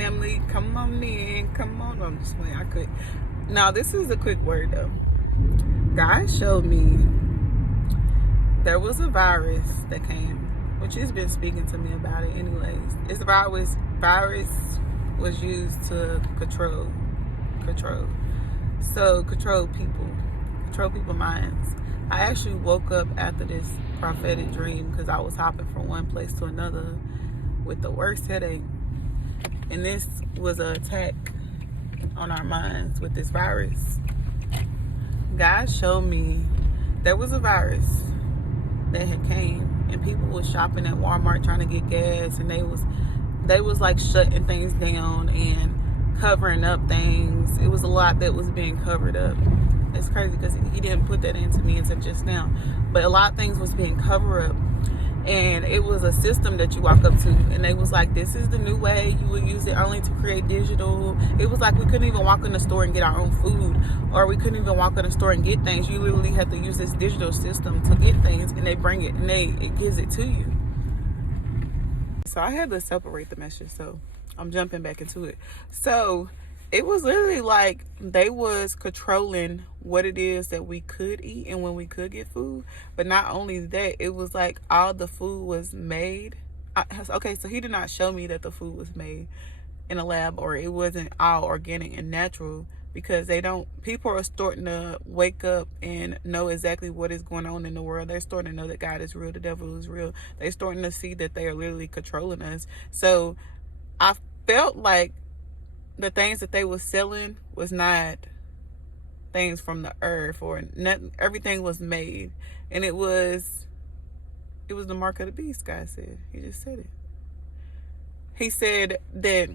family. Come on in. Come on. I'm just playing. I could. Now, this is a quick word, though. God showed me there was a virus that came, which he's been speaking to me about it anyways. This virus was used to control. So, control people minds. I actually woke up after this prophetic dream because I was hopping from one place to another with the worst headache. And this was an attack on our minds with this virus. God showed me there was a virus that had came, and people was shopping at Walmart trying to get gas, and they was like shutting things down and covering up things. It was a lot that was being covered up. It's crazy because he didn't put that into me until just now, but a lot of things was being covered up. And it was a system that you walk up to, and they was like, this is the new way. You will use it only to create digital. It was like we couldn't even walk in the store and get our own food, or we couldn't even walk in the store and get things. You literally have to use this digital system to get things, and they bring it, and it gives it to you. So I had to separate the message, so I'm jumping back into it. So it was literally like they was controlling what it is that we could eat and when we could get food. But not only that, it was like all the food was made. Okay, so he did not show me that the food was made in a lab or it wasn't all organic and natural, because people are starting to wake up and know exactly what is going on in the world. They're starting to know that God is real, the devil is real. They're starting to see that they are literally controlling us. So I felt like the things that they was selling was not things from the earth, or not, everything was made, and it was the mark of the beast. God said, he just said it. He said that,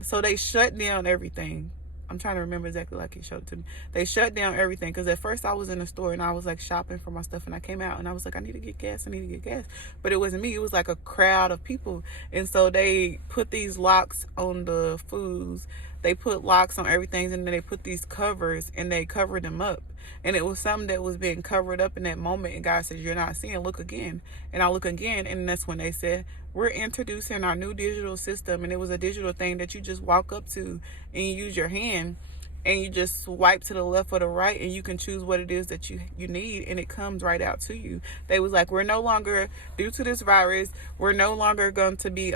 so they shut down everything. I'm trying to remember exactly like he showed it to me. They shut down everything, because at first I was in the store and I was like shopping for my stuff, and I came out and I was like, I need to get gas, but it wasn't me. It was like a crowd of people. And so they put these locks on the foods, they put locks on everything, and then they put these covers and they covered them up. And it was something that was being covered up in that moment, and God says, you're not seeing, look again. And I look again, and that's when they said, we're introducing our new digital system. And it was a digital thing that you just walk up to and you use your hand and you just swipe to the left or the right, and you can choose what it is that you need, and it comes right out to you. They was like, we're no longer, due to this virus, we're no longer going to be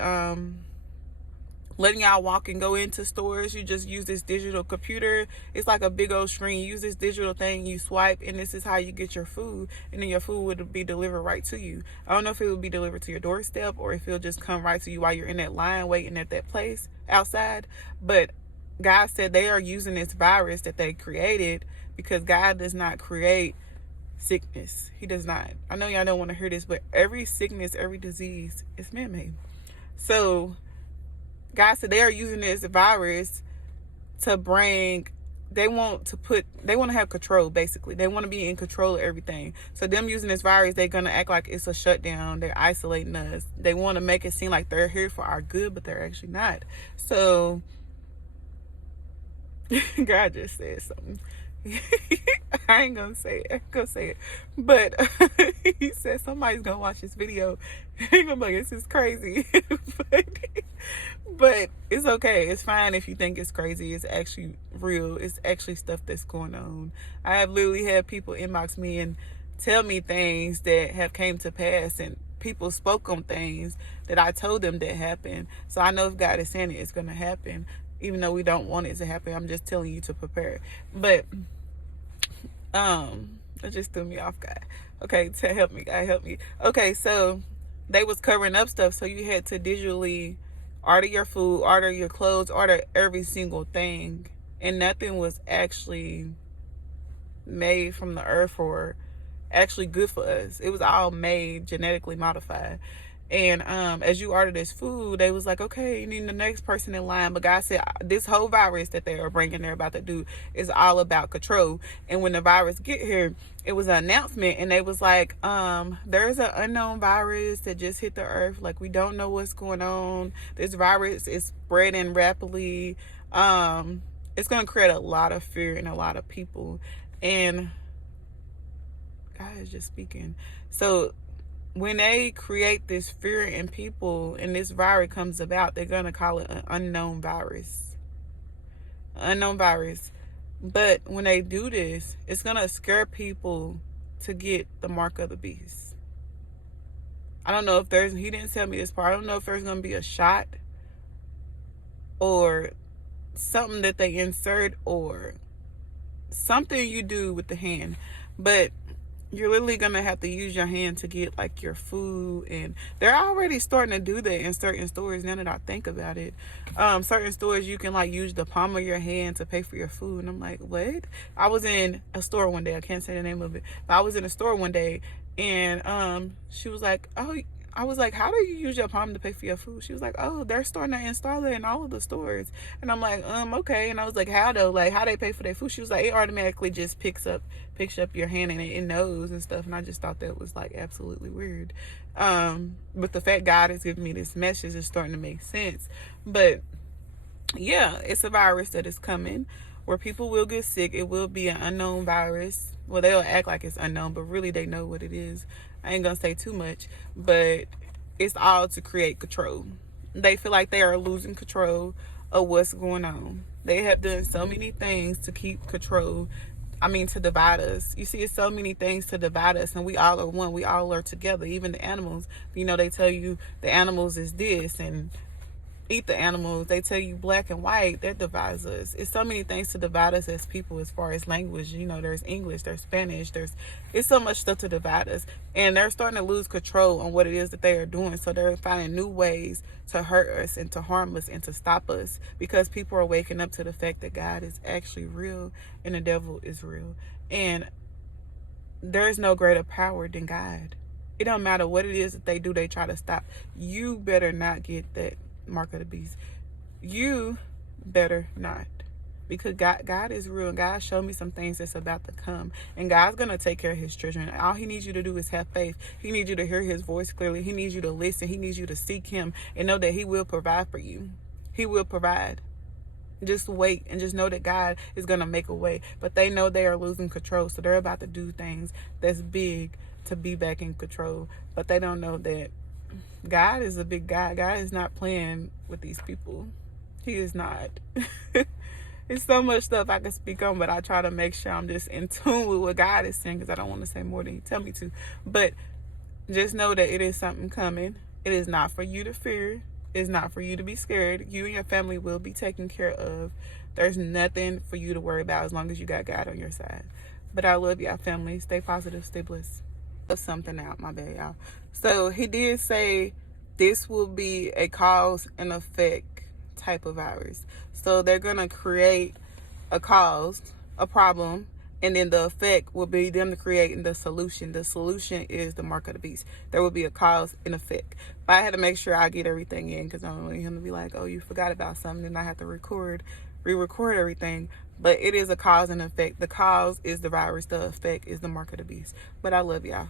letting y'all walk and go into stores. You just use this digital computer. It's like a big old screen. You use this digital thing, you swipe, and this is how you get your food, and then your food would be delivered right to you. I don't know if it would be delivered to your doorstep or if it'll just come right to you while you're in that line waiting at that place outside. But God said they are using this virus that they created, because God does not create sickness. He does not. I know y'all don't want to hear this, but every sickness, every disease is man-made. So God said they are using this virus to they want to have control, basically. They want to be in control of everything. So them using this virus, they're going to act like it's a shutdown. They're isolating us. They want to make it seem like they're here for our good, but they're actually not. So God just said something. I ain't gonna say it. But he said somebody's gonna watch this video and gonna be like, this is crazy. but it's okay. It's fine if you think it's crazy. It's actually real. It's actually stuff that's going on. I have literally had people inbox me and tell me things that have came to pass, and people spoke on things that I told them that happened. So I know if God is saying it, it's gonna happen. Even though we don't want it to happen, I'm just telling you to prepare. But that just threw me off, God. Okay, to help me, God, help me. Okay, so they was covering up stuff, so you had to digitally order your food, order your clothes, order every single thing, and nothing was actually made from the earth or actually good for us. It was all made genetically modified. And as you order this food, they was like, okay, you need the next person in line. But God said this whole virus that they are bringing, they're about to do, is all about control. And when the virus get here, it was an announcement, and they was like, there's an unknown virus that just hit the earth. Like, we don't know what's going on. This virus is spreading rapidly. It's going to create a lot of fear in a lot of people. And God is just speaking. So when they create this fear in people and this virus comes about, they're going to call it an unknown virus. Unknown virus. But when they do this, it's going to scare people to get the mark of the beast. I don't know if he didn't tell me this part. I don't know if there's going to be a shot or something that they insert or something you do with the hand. But you're literally going to have to use your hand to get like your food. And they're already starting to do that in certain stores now that I think about it. Certain stores you can like use the palm of your hand to pay for your food. And I'm like, what? I was in a store one day. I can't say the name of it. But I was in a store one day and she was like, oh, I was like, how do you use your palm to pay for your food? She was like, oh, they're starting to install it in all of the stores. And I'm like, okay. And I was like, how though? Like, how they pay for their food? She was like, it automatically just picks up your hand and it knows and stuff. And I just thought that was like absolutely weird. But the fact God is giving me this message is starting to make sense. But yeah, it's a virus that is coming where people will get sick. It will be an unknown virus. Well, they'll act like it's unknown, but really they know what it is. I ain't gonna say too much, but it's all to create control. They feel like they are losing control of what's going on. They have done so many things to keep control. I mean, to divide us. You see, it's so many things to divide us, and we all are one. We all are together, even the animals. You know, they tell you the animals is this, and eat the animals. They tell you black and white. That divides us. It's so many things to divide us as people as far as language. You know, there's English, there's Spanish, it's so much stuff to divide us. And they're starting to lose control on what it is that they are doing. So they're finding new ways to hurt us and to harm us and to stop us, because people are waking up to the fact that God is actually real and the devil is real. And there's no greater power than God. It don't matter what it is that they do, they try to stop. You better not get that mark of the beast. You better not, because God is real, and God showed me some things that's about to come, and God's gonna take care of his children. All he needs you to do is have faith. He needs you to hear his voice clearly. He needs you to listen. He needs you to seek him and know that he will provide for you. He will provide. Just wait and just know that God is gonna make a way. But they know they are losing control, so they're about to do things that's big to be back in control. But they don't know that God is a big God. God is not playing with these people. He is not. It's so much stuff I can speak on, but I try to make sure I'm just in tune with what God is saying, because I don't want to say more than he tell me to. But just know that it is something coming. It is not for you to fear. It's not for you to be scared. You and your family will be taken care of. There's nothing for you to worry about as long as you got God on your side. But I love y'all, family. Stay positive, stay blessed. Something out, my bad, y'all. So he did say this will be a cause and effect type of virus. So they're gonna create a cause, a problem, and then the effect will be them creating the solution. The solution is the mark of the beast. There will be a cause and effect. But I had to make sure I get everything in, because I don't want him to be like, oh, you forgot about something, and I have to re-record everything. But it is a cause and effect. The cause is the virus. The effect is the mark of the beast. But I love y'all.